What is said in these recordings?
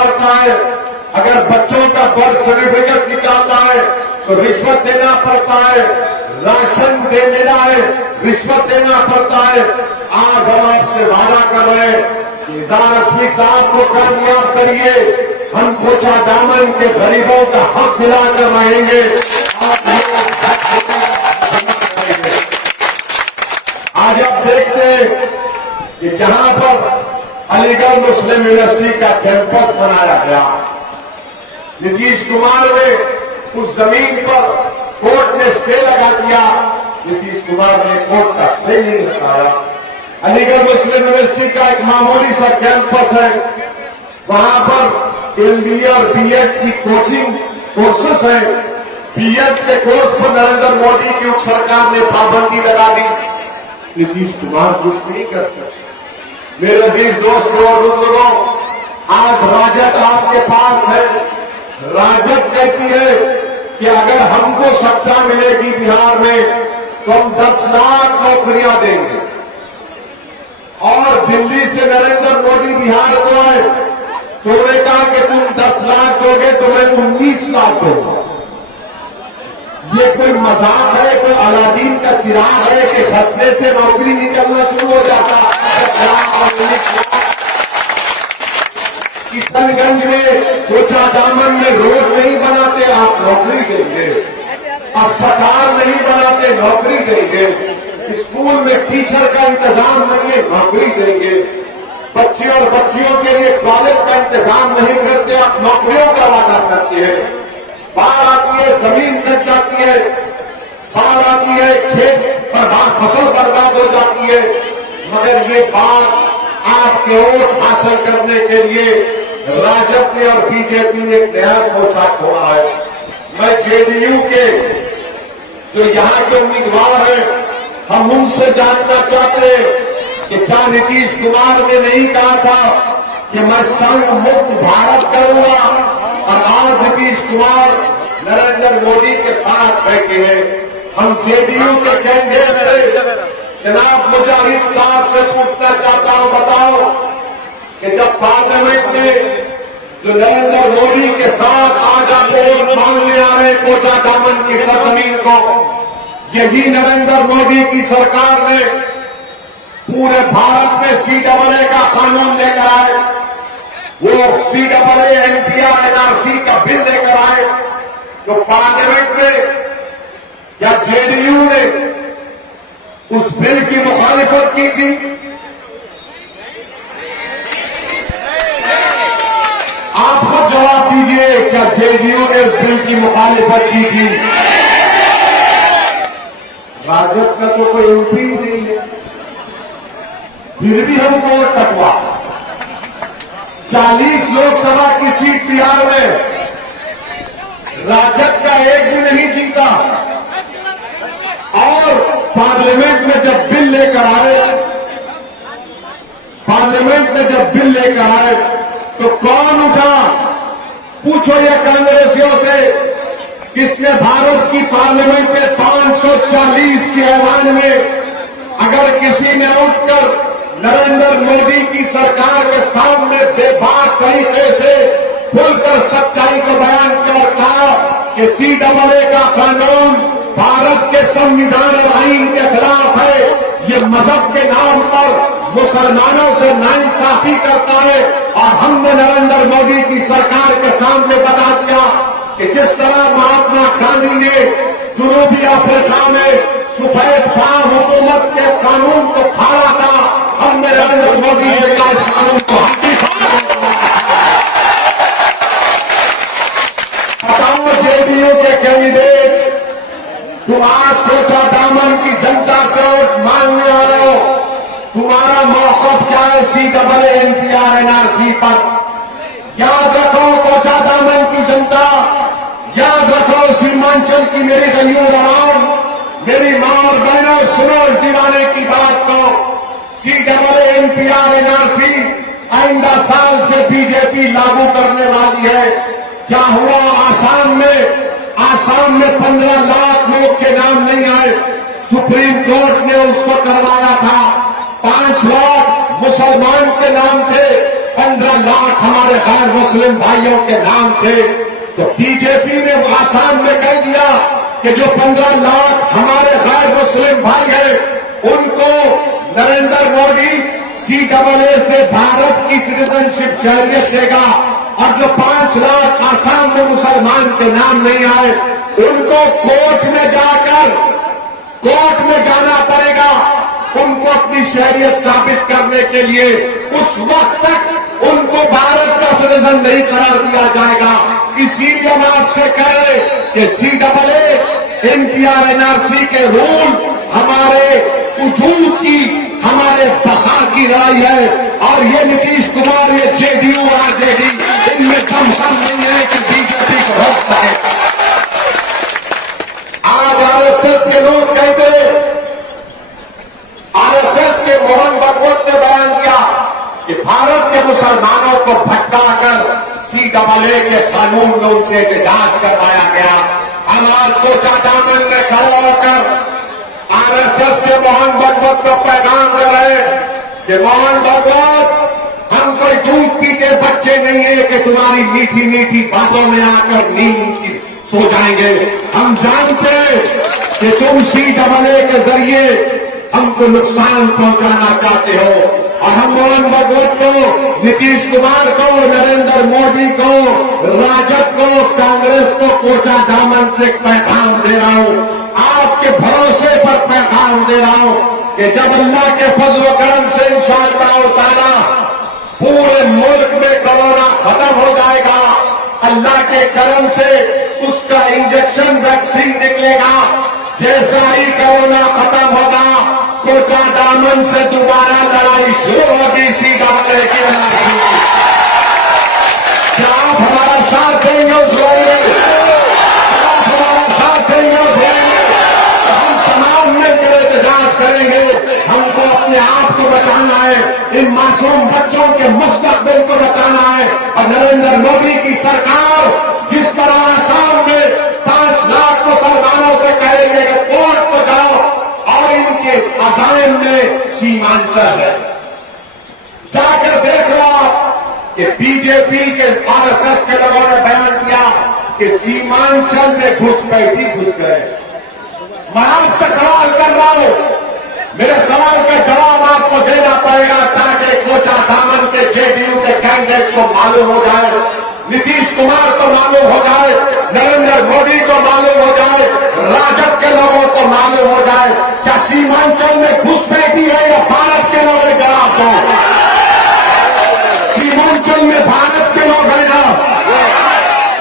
पड़ता है। अगर बच्चों का बर्थ सर्टिफिकेट निकालना है तो रिश्वत देना पड़ता है। राशन दे लेना है, रिश्वत देना पड़ता है। आज हम आपसे वादा कर रहे हैं कि इज़हार असमी साहब को कामयाब करिए, हम कोचा दामन के गरीबों का हक दिलाकर रहेंगे। आज आप देखते हैं कि जहां पर अलीगढ़ मुस्लिम यूनिवर्सिटी का कैंपस बनाया गया, नीतीश कुमार ने उस जमीन पर कोर्ट ने स्टे लगा दिया। नीतीश कुमार ने कोर्ट का स्टे नहीं हटाया। अलीगढ़ मुस्लिम यूनिवर्सिटी का एक मामूली सा कैंपस है, वहां पर एमबीए और बीएड की कोचिंग कोर्सेस है। बीएड के कोर्स पर नरेंद्र मोदी की सरकार ने पाबंदी लगा दी। नीतीश कुमार कुछ नहीं कर सकते। मेरे अजीज दोस्तों और बुजुर्गों, आज राजद आपके पास है। राजद कहती है कि अगर हमको सत्ता मिलेगी बिहार में तो हम 10 लाख नौकरियां देंगे, और दिल्ली से नरेंद्र मोदी बिहार को आए तो उन्होंने कहा कि तुम 10 लाख दोगे तो मैं 19 लाख दूंगा। ये कोई मजाक है, कोई अलादीन का चिराग है कि फंसने से नौकरी निकलना शुरू हो जाता है। किशनगंज में, कोचा दामन में रोड नहीं बनाते, आप नौकरी देंगे। अस्पताल नहीं बनाते, नौकरी देंगे। स्कूल में टीचर का इंतजाम नहीं है, नौकरी देंगे। बच्चे और बच्चियों के लिए कॉलेज का इंतजाम नहीं करते, आप नौकरियों का वादा करते हैं। बाढ़ आती है, जमीन कट जाती है, बाढ़ आती है, खेत बर्बाद, फसल बर्बाद हो जाती है। मगर ये बात आपके वोट हासिल करने के लिए राजद ने और बीजेपी ने एक नया सोचा छोड़ा है। मैं जेडीयू के जो यहां के उम्मीदवार हैं, हम उनसे जानना चाहते हैं कि क्या नीतीश कुमार ने नहीं कहा था कि मैं संघ मुक्त भारत करूंगा, और आज नीतीश कुमार नरेंद्र मोदी के साथ बैठे हैं। हम जेडीयू के कैंडिडेट से जनाब मुजाहिद साहब से पूछना चाहता हूं, बताओ कि जब पार्लियामेंट में जो नरेंद्र मोदी के साथ आज आप वोट मांगने आ रहे कोचा दामन की सरजमीन को, यही नरेंद्र मोदी की सरकार ने पूरे भारत में CAA का कानून लेकर आए, वो CAA NPR NRC का बिल लेकर आए, तो पार्लियामेंट में या जेडीयू ने उस बिल की मुखालिफत की थी? आप खुद जवाब दीजिए, क्या जेडीयू ने उस बिल की मुखालिफत की थी? राजद का तो कोई एमपी ही नहीं है, फिर भी हमको टकवा। 40 लोकसभा की सीट बिहार में राजद का एक भी नहीं जीता, और पार्लियामेंट में जब बिल लेकर आए, पार्लियामेंट में जब बिल लेकर आए तो कौन उठा? पूछो ये कांग्रेसियों से, किसने भारत की पार्लियामेंट में 540 की आवाज में अगर किसी ने उठकर नरेंद्र मोदी की सरकार के सामने बेबाक तरीके से खुलकर सच्चाई को बयान कर कहा कि CAA का कानून भारत के संविधान और आईन के खिलाफ है, ये मजहब के नाम पर मुसलमानों से नाइंसाफी करता है, और हमने नरेंद्र मोदी की सरकार के सामने बता दिया कि जिस तरह महात्मा गांधी ने जनूबी अफ्रीका में सफेद फार्म हुकूमत के कानून को फाड़ा था, हमने नरेंद्र मोदी से इस कानून को बताओ जेडीयू के कैंडिडेट, तुम आज कोचा दामन की जनता से वोट मांगने आ रहे हो, तुम्हारा मौक़िफ़ क्या है CAA NPR NRC पर? याद रखो कोचा दामन की जनता, याद रखो सीमांचल की मेरी गलियों गवाम, मेरी मां और बहनों, सुनो इस दीवाने की बात को। CAA NPR NRC आइंदा साल से बीजेपी लागू करने वाली है। क्या हुआ आसाम में? आसाम में 15 लाख लोग के नाम नहीं आए, सुप्रीम कोर्ट ने उसको करवाया था। 5 लाख मुसलमान के नाम थे, 15 लाख हमारे गैर मुस्लिम भाइयों के नाम थे, तो बीजेपी ने आसाम में कह दिया कि जो 15 लाख हमारे गैर मुस्लिम भाई हैं उनको नरेंद्र मोदी CAA से भारत की सिटीजनशिप शहरियत देगा, और जो 5 लाख आसाम में मुसलमान के नाम नहीं आए उनको कोर्ट में जाना पड़ेगा, उनको अपनी शहरियत साबित करने के लिए। उस वक्त तक उनको भारत का सिटीजन नहीं करार दिया जाएगा। इसीलिए हम आपसे कह रहे कि CAA NPR NRC के रूल हमारे वजूद की, हमारे बका की लड़ाई है, और ये नीतीश कुमार, ये JDU और RJD, इनमें दमखम नहीं है कि बीजेपी को रोक पाए। आज RSS के लोग कहते, RSS के मोहन भागवत ने बयान दिया कि भारत के मुसलमानों को भटकाकर CAA के कानून में उनसे एहतजाज करवाया गया। हम आज कोचा दामन में खड़ा होकर RSS के मोहन भागवत को पैगाम दे रहे कि मोहन भागवत, हम कोई दूध पी के बच्चे नहीं है कि तुम्हारी मीठी मीठी बातों में आकर नींद सो जाएंगे। हम जानते हैं कि तुम CAA के जरिए हमको नुकसान पहुंचाना चाहते हो, और हम मोहन भागवत को, नीतीश कुमार को, नरेंद्र मोदी को, राजद को, कांग्रेस को कोचा दामन से पैगाम दे रहा हूं, आपके भरोसे पर पैगाम दे रहा हूं कि जब अल्लाह के फजल करम से इंशाअल्लाह ताला पूरे मुल्क में कोरोना खत्म हो जाएगा, अल्लाह के करम से उसका इंजेक्शन वैक्सीन निकलेगा, जैसा ही कोरोना खत्म होगा कोचा दामन से दोबारा लड़ाई शुरू होगी CAA की। क्या आप हमारा साथ देंगे उस लड़ाई में? आप हमारा साथ देंगे उस लड़ाई में? हम तमाम मिलकर एहतजाज करेंगे। हमको अपने आप को बचाना है, इन मासूम बच्चों के मुस्तकबिल को बचाना है, और नरेंद्र मोदी की सरकार जिस तरह आसाम में 5 लाख मुसलमानों से कह रही है कि कोर्ट को जाओ, और इनके अजायम में सीमांचल है, जाकर देख लो आप कि बीजेपी के RSS के लोगों ने बयान किया कि सीमांचल में घुसपैठी घुस गए। मैं आपसे सवाल कर रहा हूं, मेरे सवाल का जवाब आपको देना पड़ेगा ताकि कोचा दामन के JDU के कैंडिडेट को मालूम हो जाए, नीतीश कुमार को मालूम हो जाए, नरेंद्र मोदी को मालूम हो जाए, राजद के लोगों को मालूम हो जाए, क्या सीमांचल में घुसपैठी है या भारत के लोग? जवाब दो। सीमांचल में भारत के लोग हैं ना?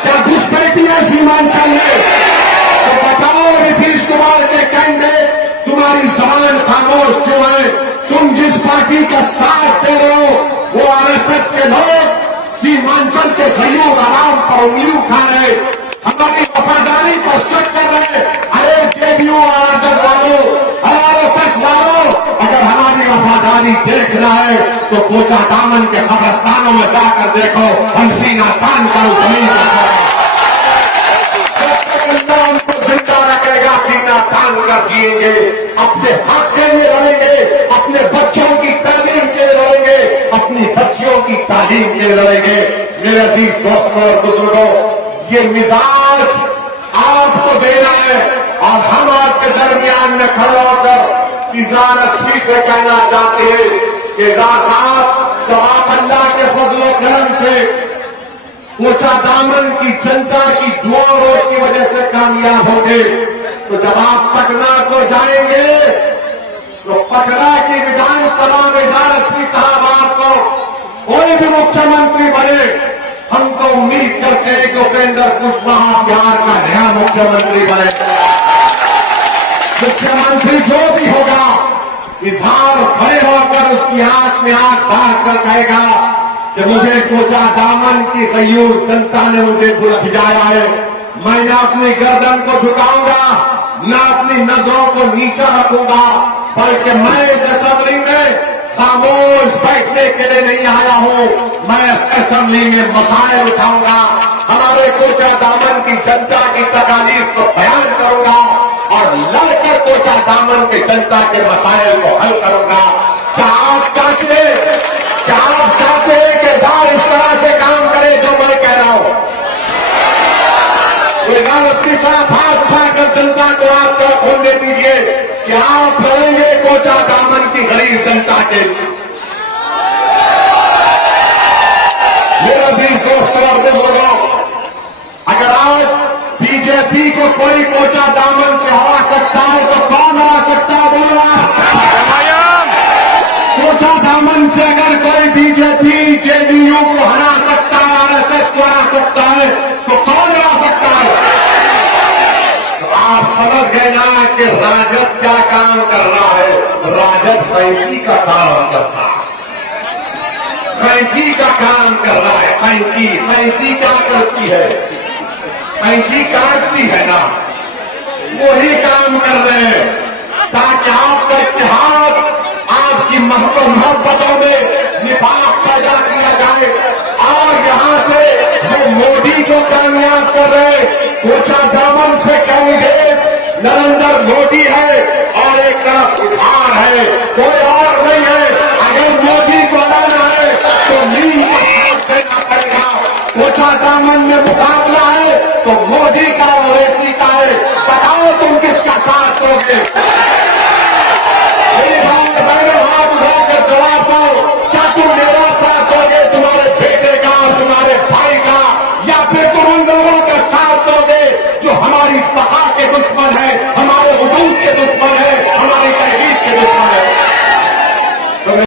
क्या घुसपैठी है सीमांचल में? तो बताओ नीतीश कुमार के कैंडिडेट, तुम्हारी जबान खामोश क्यों है? तुम जिस पार्टी का साथ दे रहे हो वो RSS के लोग सीमांचल के गरीब आराम पर उंगली उठा रहे, हमारी वफादारी पर शक कर रहे। अरे JDU और राजद वालों, RSS वालों, अगर हमारी वफादारी देखना है तो कोचा दामन के कब्रिस्तानों में जाकर देखो, हम सीना तान कर जमीन हमको जिंदा रखेगा, सीना तान कर जिएंगे, अपने हक के लिए लड़ेंगे, अपने बच्चों की तालीम के लिए लड़ेंगे, अपनी बच्चियों की तालीम के लिए लड़ेंगे। मेरे अजीज दोस्तों और बुजुर्गों, ये मिजाज आपको देना है, और हम आपके दरमियान में खड़े होकर इज़ान असली से कहना चाहते हैं कि साहब, जब आप अल्लाह के फजलो करम से कोचा दामन की जनता की दुआ वोट की वजह से कामयाब होंगे, तो जब आप पटना को जाएंगे तो पटना की विधानसभा में इज़ान असली साहब आपको कोई भी मुख्यमंत्री बने, हम तो उम्मीद करते हैं कि उपेंद्र कुशवाहा बिहार का नया मुख्यमंत्री बने। मुख्यमंत्री जो भी होगा, इजहार खड़े होकर उसकी आंख में आंख डाल कर कहेगा कि मुझे कोचा दामन की गयूर जनता ने मुझे भिजाया है, मैं न अपनी गर्दन को झुकाऊंगा, न अपनी नजरों को नीचा रखूंगा, बल्कि मैं इस असेंबली में खामोश बैठने के लिए नहीं आया हूं, मैं इस असेंबली में मसाइल उठाऊंगा, हमारे कोचा दामन की जनता की तकालीफ को बयान करूंगा, और लड़कर कोचा दामन की जनता के मसाइल को हल करूंगा। क्या आप चाहते हैं कि बेकार उसकी साथ हाथ उठाकर जनता को आप तरफ होने दीजिए कि आप लड़ेंगे कोचा दामन की गरीब जनता के लिए। मेरे अजीज दोस्तों और बुजुर्गों, अगर आज बीजेपी को कोई कोचा दामन से हरा सकता है तो कौन हरा सकता है? बोला कोचा दामन से अगर कोई बीजेपी जेडीयू को हरा सकता है, आरएसएस को हरा सकता है, तो कौन हरा सकता है? तो आप समझ गए ना कि राजद क्या काम कर रहा है। राजद फैंसी का काम करता है, फैंसी का काम कर रहा है। फैंसी क्या करती है? फैंसी काटती है ना, वही काम कर रहे हैं ताकि आपका इतिहास, आपकी मोहब्बतों में निफाक पैदा किया जाए। और यहां से वो मोदी को कामयाब कर रहे, कोचा दामन से कैंडिडेट नरेंद्र मोदी है और एक तरफ बिहार है। कोई